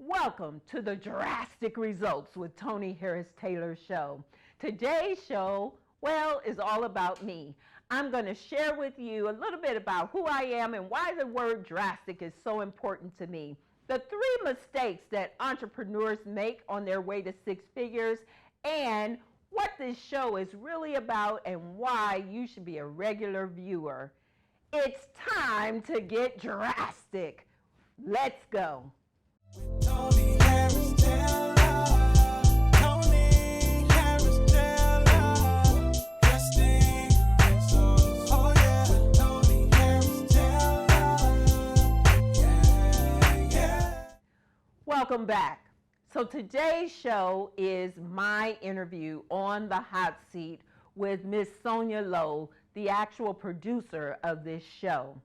Welcome to the Drastic Results with Toni Harris Taylor show. Today's show, is all about me. I'm going to share with you a little bit about who I am and why the word drastic is so important to me. The 3 mistakes that entrepreneurs make on their way to 6 figures, and what this show is really about and why you should be a regular viewer. It's time to get drastic. Let's go. Toni Harris Taylor, Toni Harris Taylor, Drastic Results. Oh yeah, Toni Harris Taylor, yeah. Welcome back. So today's show is my interview on the hot seat with Miss Sonia Lowe, the actual producer of this show.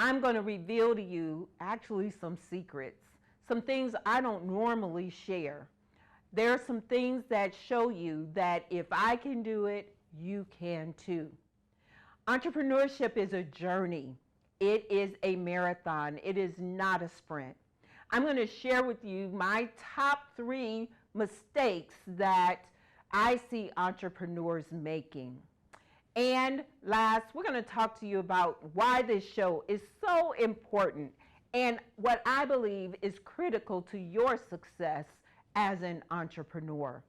I'm going to reveal to you actually some secrets, some things I don't normally share. There are some things that show you that if I can do it, you can too. Entrepreneurship is a journey. It is a marathon. It is not a sprint. I'm going to share with you my top 3 mistakes that I see entrepreneurs making. And last, we're going to talk to you about why this show is so important and what I believe is critical to your success as an entrepreneur.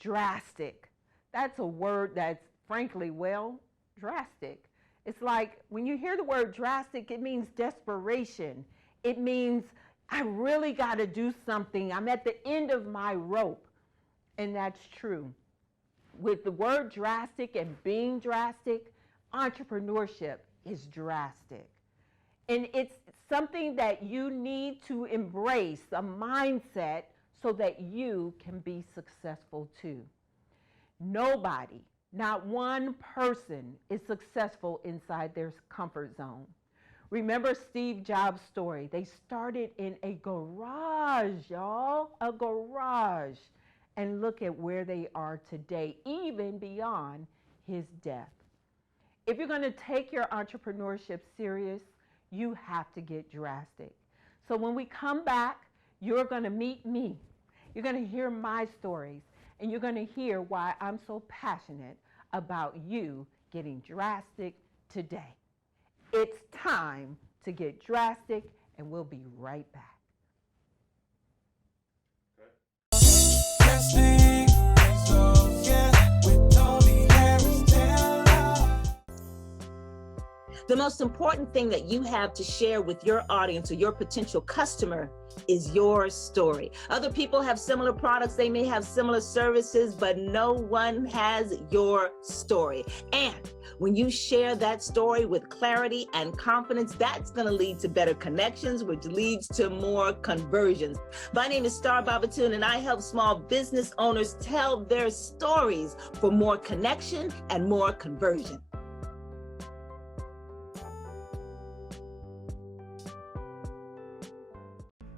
Drastic. That's a word that's frankly, drastic. It's like when you hear the word drastic, it means desperation. It means I really got to do something. I'm at the end of my rope. And that's true. With the word drastic and being drastic, entrepreneurship is drastic. And it's something that you need to embrace, a mindset, so that you can be successful too. Nobody, not one person, is successful inside their comfort zone. Remember Steve Jobs' story. They started in a garage, y'all, a garage. And look at where they are today, even beyond his death. If you're going to take your entrepreneurship serious, you have to get drastic. So when we come back, you're going to meet me. You're going to hear my stories, and you're going to hear why I'm so passionate about you getting drastic today. It's time to get drastic, and we'll be right back. Drastic Results, yeah, with Toni Harris Taylor. The most important thing that you have to share with your audience or your potential customer is your story. Other people have similar products, they may have similar services, but no one has your story. And when you share that story with clarity and confidence, that's going to lead to better connections, which leads to more conversions. My name is Star Babatune, and I help small business owners tell their stories for more connection and more conversion.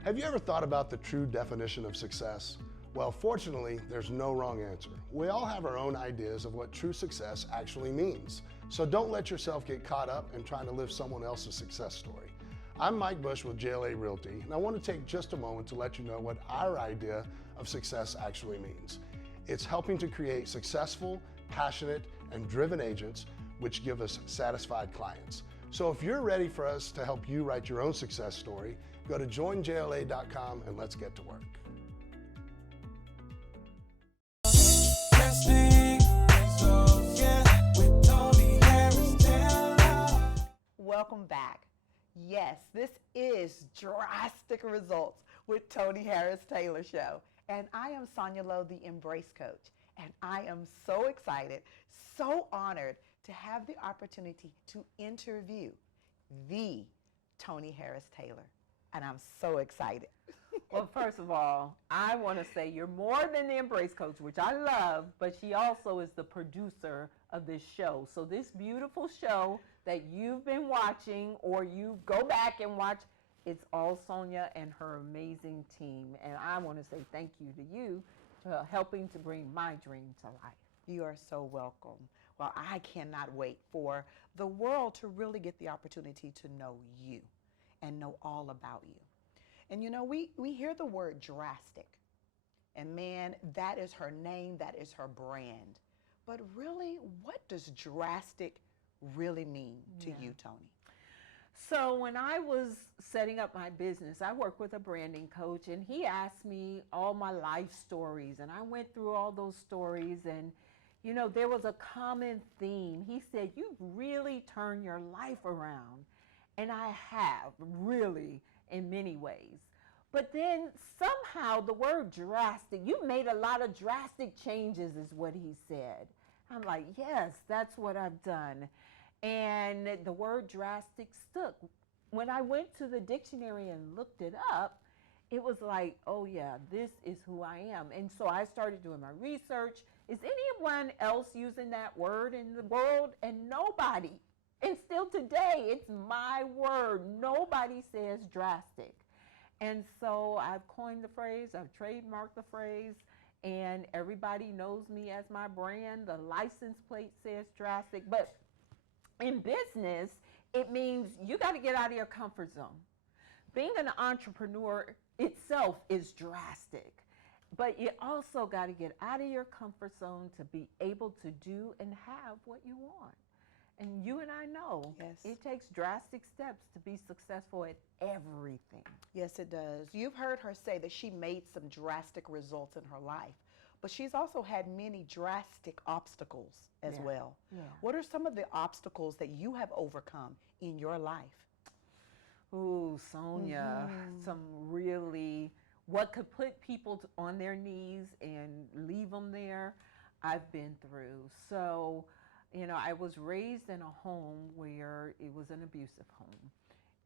Have you ever thought about the true definition of success? Well, fortunately, there's no wrong answer. We all have our own ideas of what true success actually means. So don't let yourself get caught up in trying to live someone else's success story. I'm Mike Bush with JLA Realty, and I want to take just a moment to let you know what our idea of success actually means. It's helping to create successful, passionate, and driven agents, which give us satisfied clients. So if you're ready for us to help you write your own success story, go to joinjla.com and let's get to work. Drastic Results, yeah, with Toni Harris Taylor. Welcome back. Yes, this is Drastic Results with Toni Harris Taylor show. And I am Sonia Lowe, the Embrace Coach. And I am so excited, so honored to have the opportunity to interview the Toni Harris Taylor. And I'm so excited. Well, first of all, I want to say you're more than the Embrace Coach, which I love, but she also is the producer of this show. So this beautiful show that you've been watching, or you go back and watch, it's all Sonia and her amazing team. And I want to say thank you to you for helping to bring my dream to life. You are so welcome. Well, I cannot wait for the world to really get the opportunity to know you and know all about you. And you know, we hear the word drastic. And man, that is her name, that is her brand. But really, what does drastic really mean to you, Toni? So when I was setting up my business, I work with a branding coach, and he asked me all my life stories, and I went through all those stories, and you know, there was a common theme. He said, "You've really turned your life around." And I have, really, in many ways. But then somehow the word drastic, you made a lot of drastic changes, is what he said. I'm like, yes, that's what I've done. And the word drastic stuck. When I went to the dictionary and looked it up, it was like, oh yeah, this is who I am. And so I started doing my research. Is anyone else using that word in the world? And nobody. And still today, it's my word. Nobody says drastic. And so I've coined the phrase, I've trademarked the phrase, and everybody knows me as my brand. The license plate says drastic. But in business, it means you got to get out of your comfort zone. Being an entrepreneur itself is drastic. But you also got to get out of your comfort zone to be able to do and have what you want. And you and I know it takes drastic steps to be successful at everything. Yes, it does. You've heard her say that she made some drastic results in her life, but she's also had many drastic obstacles as well. Yeah. What are some of the obstacles that you have overcome in your life? Ooh, Sonia, some really, what could put people on their knees and leave them there, I've been through. So, you know, I was raised in a home where it was an abusive home.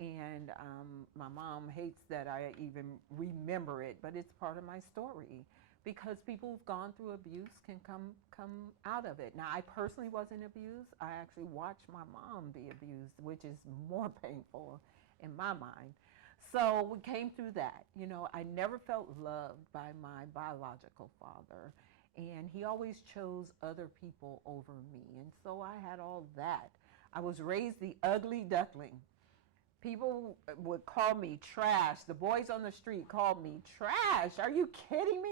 And my mom hates that I even remember it, but it's part of my story, because people who've gone through abuse can come out of it. Now, I personally wasn't abused. I actually watched my mom be abused, which is more painful in my mind. So we came through that. You know, I never felt loved by my biological father. And he always chose other people over me. And so I had all that. I was raised the ugly duckling. People would call me trash. The boys on the street called me trash. Are you kidding me?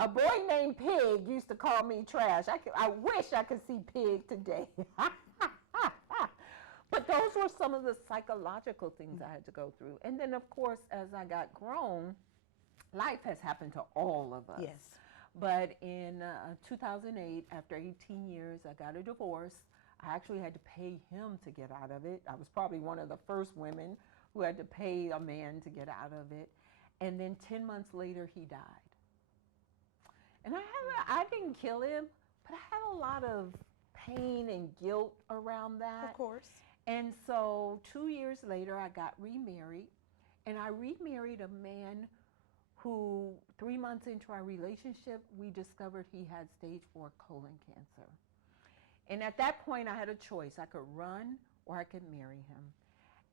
A boy named Pig used to call me trash. I wish I could see Pig today. But those were some of the psychological things I had to go through. And then, of course, as I got grown, life has happened to all of us. Yes. But in 2008, after 18 years, I got a divorce. I actually had to pay him to get out of it. I was probably one of the first women who had to pay a man to get out of it. And then 10 months later, he died. And I didn't kill him, but I had a lot of pain and guilt around that. Of course. And so 2 years later, I got remarried. And I remarried a man who 3 months into our relationship, we discovered he had stage 4 colon cancer. And at that point, I had a choice. I could run or I could marry him.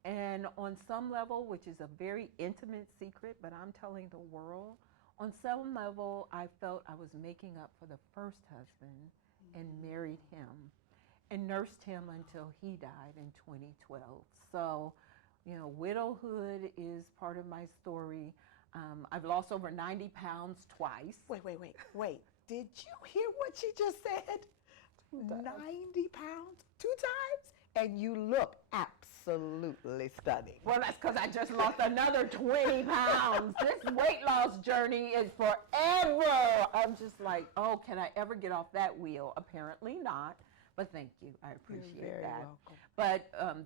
And on some level, which is a very intimate secret, but I'm telling the world, on some level, I felt I was making up for the first husband and married him and nursed him until he died in 2012. So, you know, widowhood is part of my story. I've lost over 90 pounds twice. Wait. Did you hear what she just said? 90 pounds 2 times? And you look absolutely stunning. Well, that's because I just lost another 20 pounds. This weight loss journey is forever. I'm just like, oh, can I ever get off that wheel? Apparently not. But thank you. I appreciate You're very that. welcome. But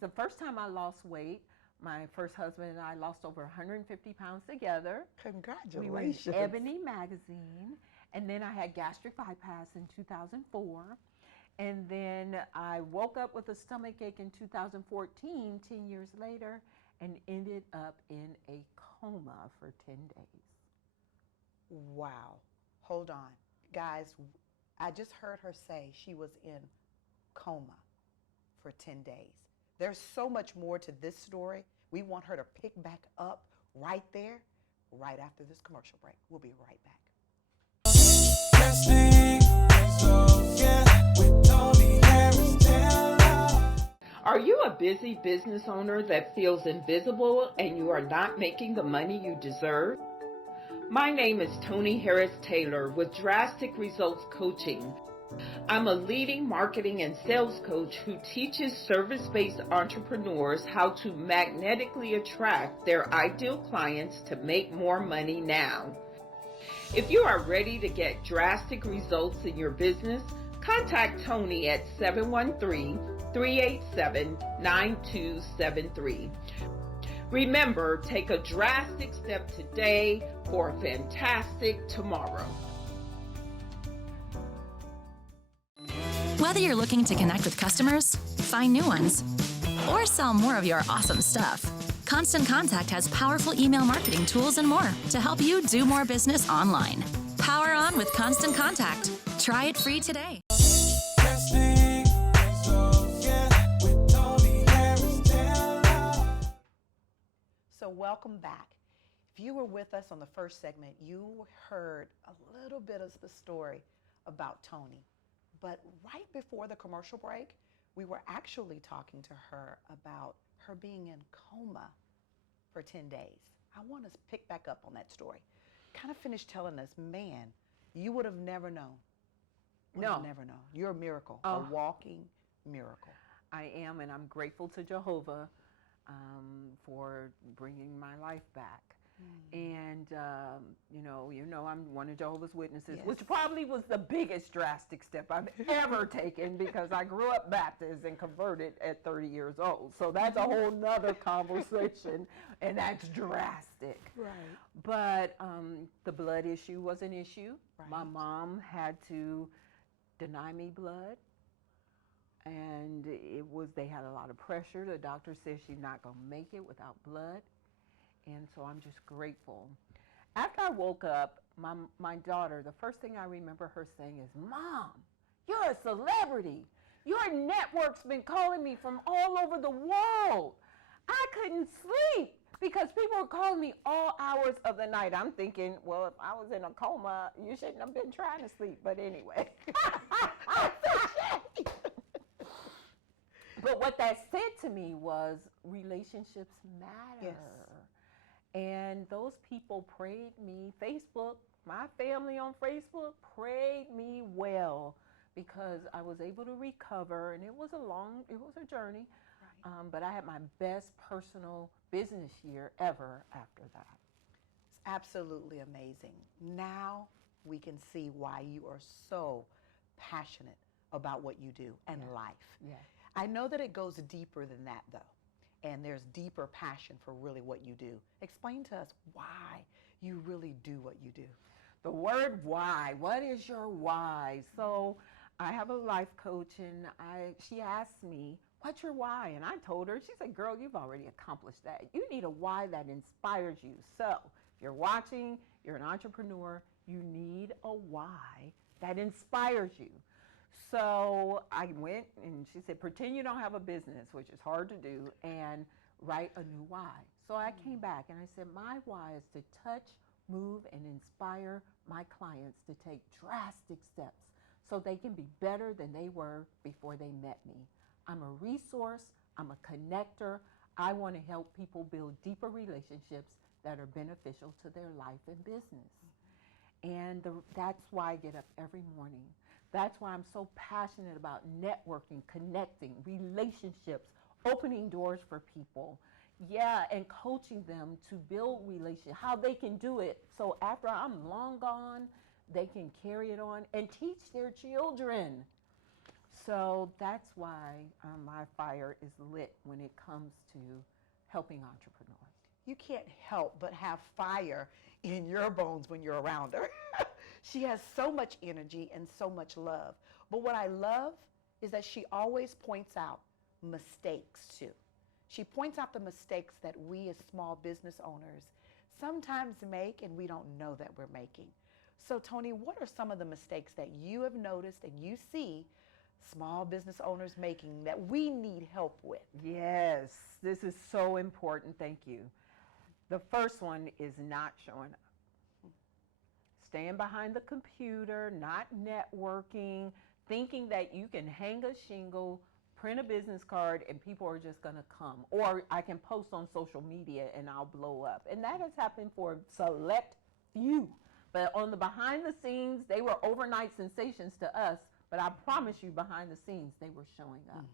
the first time I lost weight, my first husband and I lost over 150 pounds together. Congratulations. We were in Ebony magazine. And then I had gastric bypass in 2004. And then I woke up with a stomach ache in 2014, 10 years later, and ended up in a coma for 10 days. Wow. Hold on. Guys, I just heard her say she was in coma for 10 days. There's so much more to this story. We want her to pick back up right there, right after this commercial break. We'll be right back. Drastic Results, yeah, with Toni Harris Taylor. Are you a busy business owner that feels invisible and you are not making the money you deserve? My name is Toni Harris Taylor with Drastic Results Coaching. I'm a leading marketing and sales coach who teaches service-based entrepreneurs how to magnetically attract their ideal clients to make more money now. If you are ready to get drastic results in your business, contact Toni at 713-387-9273. Remember, take a drastic step today for a fantastic tomorrow. Whether you're looking to connect with customers, find new ones, or sell more of your awesome stuff, Constant Contact has powerful email marketing tools and more to help you do more business online. Power on with Constant Contact. Try it free today. Drastic Results, yeah, with Toni Harris Taylor. So welcome back. If you were with us on the first segment, you heard a little bit of the story about Toni. But right before the commercial break, we were actually talking to her about her being in coma for 10 days. I want to pick back up on that story. Kind of finished telling us, man, you would have never known. Would have No. never known. You're a miracle, Oh. a walking miracle. I am, and I'm grateful to Jehovah for bringing my life back. And you know, I'm one of Jehovah's Witnesses, Yes. which probably was the biggest drastic step I've ever taken because I grew up Baptist and converted at 30 years old. So that's a whole nother conversation, and that's drastic. Right. But the blood issue was an issue. Right. My mom had to deny me blood. And they had a lot of pressure. The doctor said she's not going to make it without blood. And so I'm just grateful. After I woke up, my daughter, the first thing I remember her saying is, "Mom, you're a celebrity. Your network's been calling me from all over the world." I couldn't sleep because people were calling me all hours of the night. I'm thinking, well, if I was in a coma, you shouldn't have been trying to sleep. But anyway. But what that said to me was relationships matter. Yes. And those people prayed me, my family on Facebook prayed me well because I was able to recover, and it was a journey. Right. But I had my best personal business year ever after that. It's absolutely amazing. Now we can see why you are so passionate about what you do and life. Yeah. I know that it goes deeper than that, though, and there's deeper passion for really what you do. Explain to us why you really do what you do. The word why. What is your why? So I have a life coach, and she asked me, "What's your why?" And I told her, she said, "Girl, you've already accomplished that. You need a why that inspires you." So if you're watching, you're an entrepreneur, you need a why that inspires you. So I went, and she said, "Pretend you don't have a business," which is hard to do, and write a new why. So I came back and I said, my why is to touch, move, and inspire my clients to take drastic steps so they can be better than they were before they met me. I'm a resource. I'm a connector. I want to help people build deeper relationships that are beneficial to their life and business. And that's why I get up every morning. That's why I'm so passionate about networking, connecting, relationships, opening doors for people. Yeah, and coaching them to build relationships, how they can do it. So after I'm long gone, they can carry it on and teach their children. So that's why my fire is lit when it comes to helping entrepreneurs. You can't help but have fire in your bones when you're around her. She has so much energy and so much love. But what I love is that she always points out mistakes too. She points out the mistakes that we as small business owners sometimes make and we don't know that we're making. So Toni, what are some of the mistakes that you have noticed and you see small business owners making that we need help with? Yes, this is so important. Thank you. The first one is not showing up. Staying behind the computer, not networking, thinking that you can hang a shingle, print a business card and people are just going to come. Or I can post on social media and I'll blow up. And that has happened for a select few. But on the behind the scenes, they were overnight sensations to us. But I promise you, behind the scenes, they were showing up.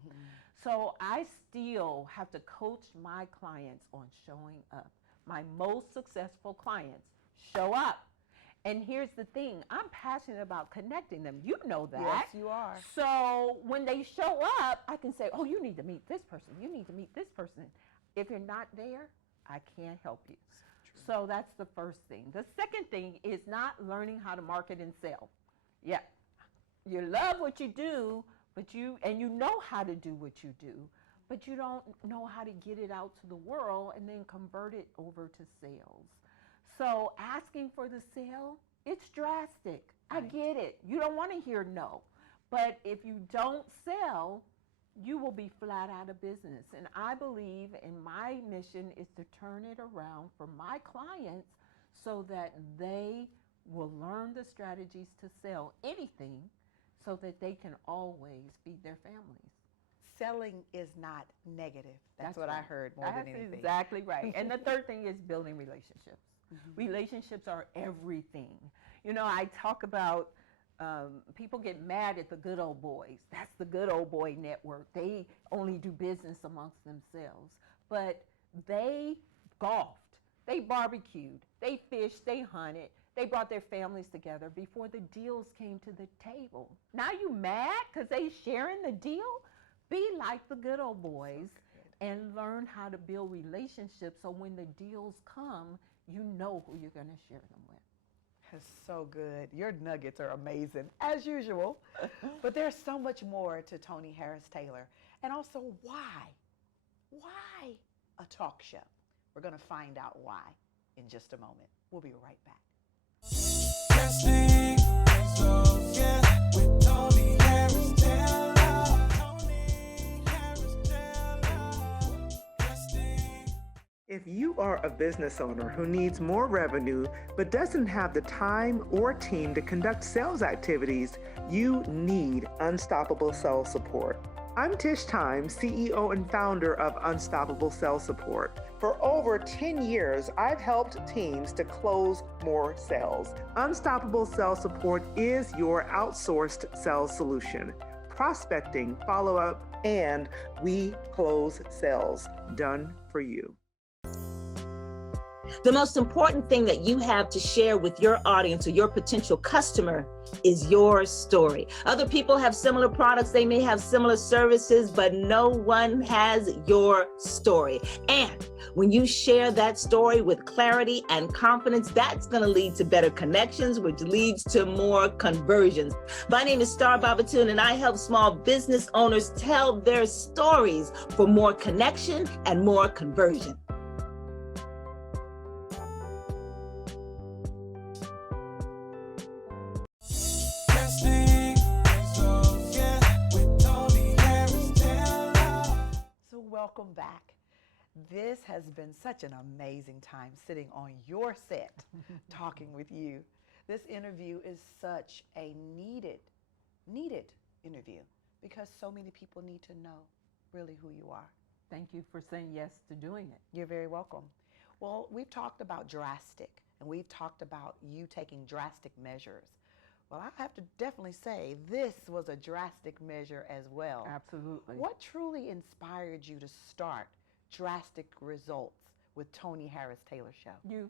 So I still have to coach my clients on showing up. My most successful clients show up. And here's the thing, I'm passionate about connecting them. You know that. Yes, you are. So when they show up, I can say, oh, you need to meet this person. You need to meet this person. If you're not there, I can't help you. So that's the first thing. The second thing is not learning how to market and sell. Yeah, you love what you do, but you know how to do what you do, but you don't know how to get it out to the world and then convert it over to sales. So asking for the sale, it's drastic. I get it. You don't want to hear no. But if you don't sell, you will be flat out of business. And I believe, and my mission is to turn it around for my clients so that they will learn the strategies to sell anything so that they can always feed their families. Selling is not negative. That's what I right. heard more than That's anything. exactly right. And the third thing is building relationships. Relationships are everything. You know, I talk about people get mad at the good old boys. That's the good old boy network. They only do business amongst themselves. But they golfed, they barbecued, they fished, they hunted, they brought their families together before the deals came to the table. Now you mad because they sharing the deal? Be like the good old boys and learn how to build relationships so when the deals come, you know who you're going to share them with. That's so good. Your nuggets are amazing, as usual. But there's so much more to Toni Harris Taylor. And also, why? Why a talk show? We're going to find out why in just a moment. We'll be right back. Drastic Results, yeah, with Toni Harris Taylor. Toni Harris Taylor. Drastic. If you are a business owner who needs more revenue but doesn't have the time or team to conduct sales activities, you need Unstoppable Sales Support. I'm Tish Time, CEO and founder of Unstoppable Sales Support. For over 10 years, I've helped teams to close more sales. Unstoppable Sales Support is your outsourced sales solution. Prospecting, follow-up, and we close sales. Done for you. The most important thing that you have to share with your audience or your potential customer is your story. Other people have similar products, they may have similar services, but no one has your story. And when you share that story with clarity and confidence, that's going to lead to better connections, which leads to more conversions. My name is Star Babatun, and I help small business owners tell their stories for more connection and more conversion. Drastic Results, yeah, with Toni Harris Taylor. So welcome back. This has been such an amazing time sitting on your set talking with you. This interview is such a needed interview because so many people need to know really who you are. Thank you for saying yes to doing it. You're very welcome. Well, we've talked about drastic and we've talked about you taking drastic measures. Well, I have to definitely say this was a drastic measure as well. Absolutely. What truly inspired you to start Drastic Results with Toni Harris Taylor Show? You.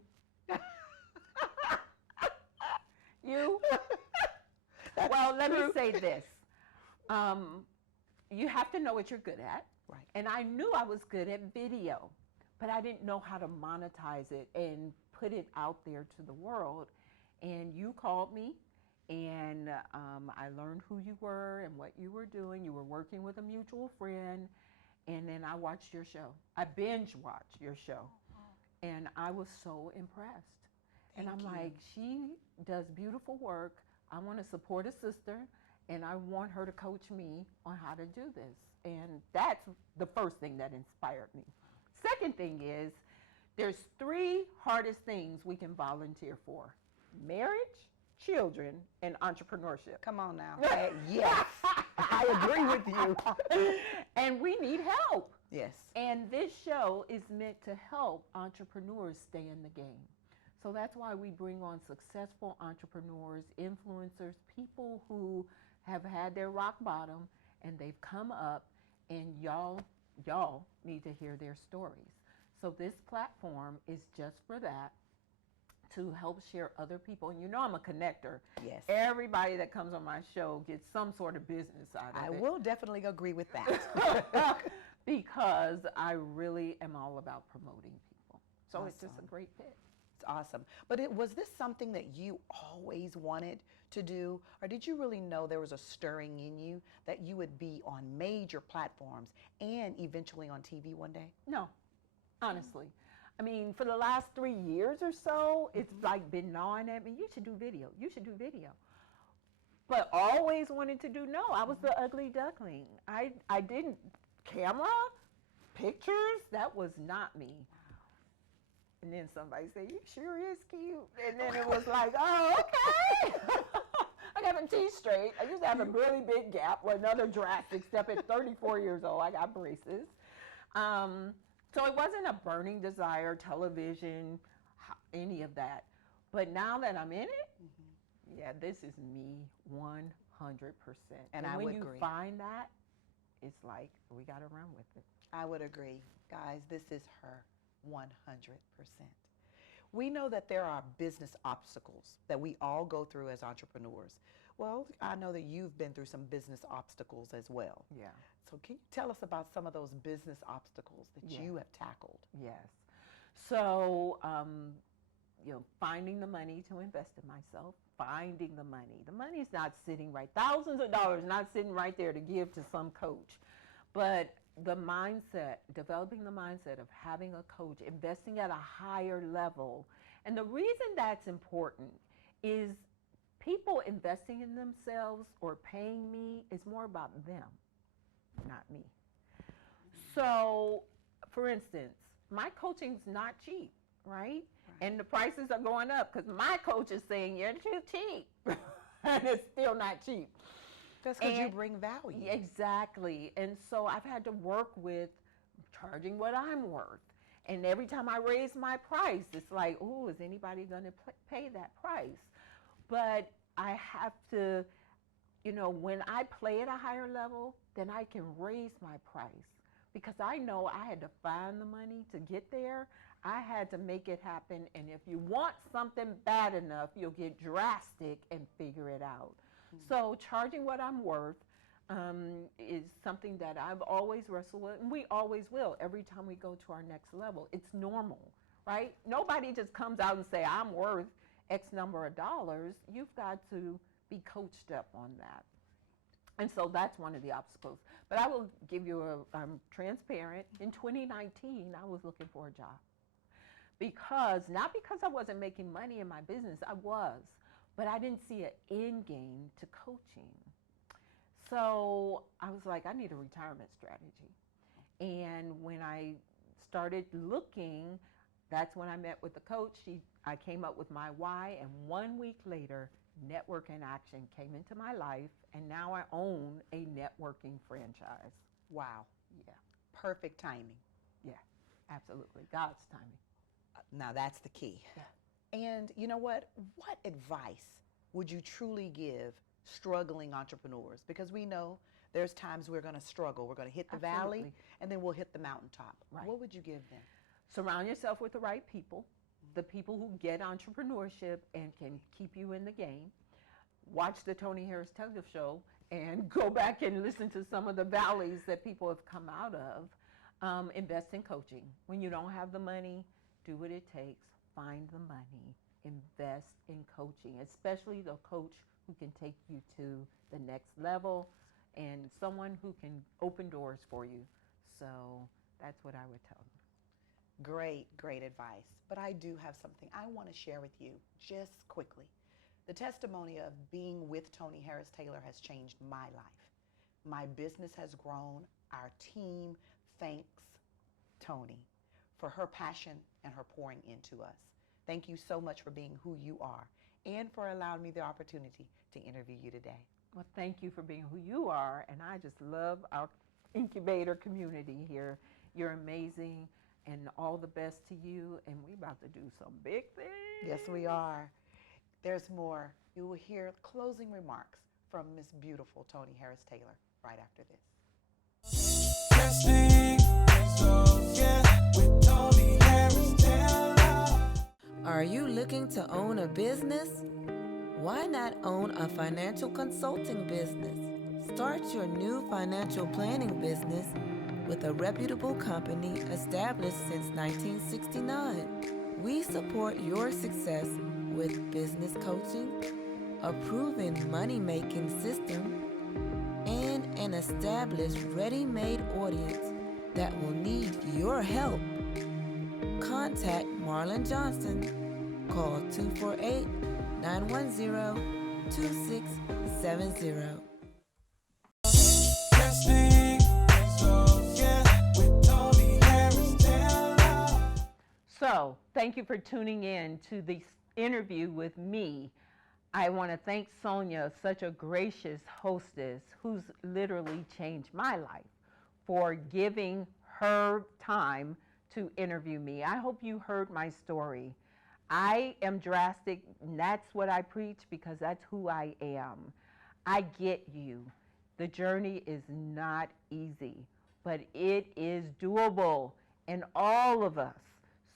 You. Well, let me say this. You have to know what you're good at. Right. And I knew I was good at video, but I didn't know how to monetize it and put it out there to the world. And you called me, and I learned who you were and what you were doing. You were working with a mutual friend, and then I watched your show. I binge watched your show, and I was so impressed. And I'm like, she does beautiful work. I want to support a sister, and I want her to coach me on how to do this. And that's the first thing that inspired me. Second thing is, there's 3 hardest things we can volunteer for: marriage, children in entrepreneurship. Come on now. Yes, I agree with you. And we need help. Yes. And this show is meant to help entrepreneurs stay in the game. So that's why we bring on successful entrepreneurs, influencers, people who have had their rock bottom and they've come up, and y'all need to hear their stories. So this platform is just for that, to help share other people. And you know I'm a connector. Yes. Everybody that comes on my show gets some sort of business out of I it. will definitely agree with that. Because I really am all about promoting people. So it's just a Awesome. great fit. It's awesome. But was this something that you always wanted to do? Or did you really know there was a stirring in you that you would be on major platforms and eventually on TV one day? No, honestly. I mean, for the last 3 years or so, it's like been gnawing at me. You should do video. You should do video. But always wanted to do, no, I was the ugly duckling. I didn't, camera, pictures, that was not me. And then somebody said, you sure is cute. And then it was like, oh, okay. I got my teeth straight. I used to have a really big gap, or another drastic step at 34 years old. I got braces. So it wasn't a burning desire, television, any of that. But now that I'm in it, yeah, this is me 100%. And I when would you agree. find that, it's like, we got to run with it. I would agree. Guys, this is her 100%. We know that there are business obstacles that we all go through as entrepreneurs. Well, I know that you've been through some business obstacles as well. Yeah. So can you tell us about some of those business obstacles that Yeah. you have tackled? Yes. So, finding the money to invest in myself, finding the money. The money's not sitting right, thousands of dollars not sitting right there to give to some coach. But the mindset, developing the mindset of having a coach, investing at a higher level. And the reason that's important is people investing in themselves or paying me is more about them, not me. So, for instance, my coaching's not cheap, right? And the prices are going up because my coach is saying you're too cheap. And it's still not cheap. That's because you And- bring value. Exactly. And so I've had to work with charging what I'm worth. And every time I raise my price, it's like, oh, is anybody going to pay that price? But I have to, when I play at a higher level, then I can raise my price. Because I know I had to find the money to get there. I had to make it happen. And if you want something bad enough, you'll get drastic and figure it out. So charging what I'm worth is something that I've always wrestled with, and we always will every time we go to our next level. It's normal, right? Nobody just comes out and say, I'm worth X number of dollars. You've got to be coached up on that. And so that's one of the obstacles. But I will give you transparent. In 2019, I was looking for a job. Not because I wasn't making money in my business, I was. But I didn't see an end game to coaching. So I was like, I need a retirement strategy. And when I started looking, that's when I met with the coach. I came up with my why, and 1 week later, Network in Action came into my life, and now I own a networking franchise. Wow. Yeah, Perfect timing. yeah, absolutely. God's timing. Now that's the key. Yeah. And you know what? What advice would you truly give struggling entrepreneurs? Because we know there's times we're going to struggle. We're going to hit the valley, Absolutely. and then we'll hit the mountaintop. Right. What would you give them? Surround yourself with the right people, the people who get entrepreneurship and can keep you in the game. Watch the Toni Harris Taylor show and go back and listen to some of the valleys that people have come out of. Invest in coaching. When you don't have the money, do what it takes. Find the money. Invest in coaching, especially the coach who can take you to the next level and someone who can open doors for you. So that's what I would tell them. Great, great advice. But I do have something I want to share with you just quickly. The testimony of being with Toni Harris Taylor has changed my life. My business has grown. Our team thanks Toni for her passion and her pouring into us. Thank you so much for being who you are and for allowing me the opportunity to interview you today. Well, thank you for being who you are, and I just love our incubator community here. You're amazing, and all the best to you, and we're about to do some big things. Yes, we are. There's more. You will hear closing remarks from Miss Beautiful Toni Harris Taylor right after this. Drastic Results, yeah, with Toni Harris Taylor. Are you looking to own a business? Why not own a financial consulting business? Start your new financial planning business with a reputable company established since 1969. We support your success with business coaching, a proven money-making system, and an established ready-made audience that will need your help. Contact Marlon Johnson. Call 248-910-2670. Drastic Results, yeah, with Toni Harris Taylor. So, thank you for tuning in to this interview with me. I want to thank Sonia, such a gracious hostess who's literally changed my life, for giving her time to interview me. I hope you heard my story. I am drastic, and that's what I preach because that's who I am. I get you. The journey is not easy, but it is doable. And all of us,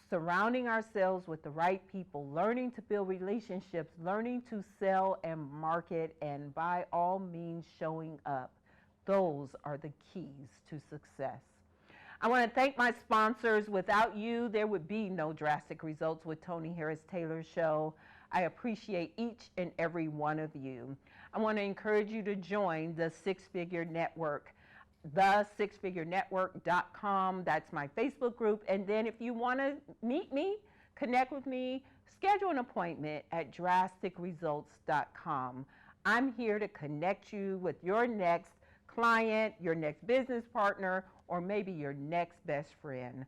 surrounding ourselves with the right people, learning to build relationships, learning to sell and market, and by all means showing up, those are the keys to success. I want to thank my sponsors. Without you, there would be no Drastic Results with Toni Harris Taylor show. I appreciate each and every one of you. I want to encourage you to join the Six Figure Network, thesixfigurenetwork.com. That's my Facebook group. And then if you want to meet me, connect with me, schedule an appointment at drasticresults.com. I'm here to connect you with your next client, your next business partner, or maybe your next best friend.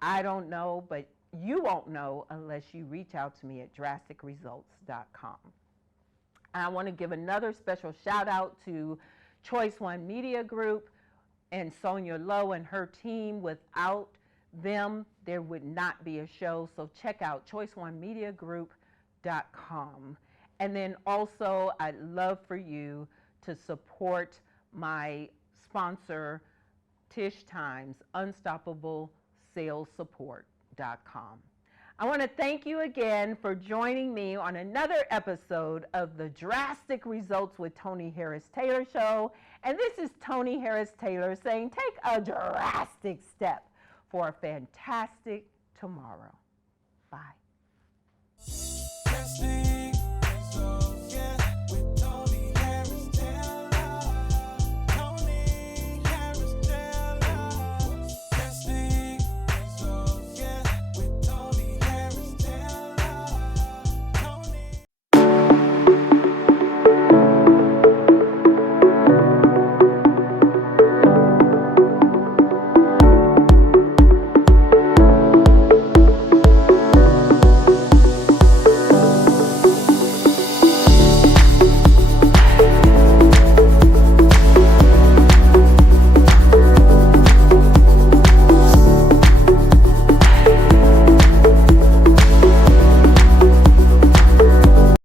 I don't know, but you won't know unless you reach out to me at drasticresults.com. I want to give another special shout out to Choice One Media Group and Sonia Lowe and her team. Without them, there would not be a show. So check out choiceonemediagroup.com. And then also, I'd love for you to support my sponsor, Tish Times, UnstoppableSalesSupport.com. I want to thank you again for joining me on another episode of the Drastic Results with Toni Harris Taylor show. And this is Toni Harris Taylor saying, take a drastic step for a fantastic tomorrow. Bye.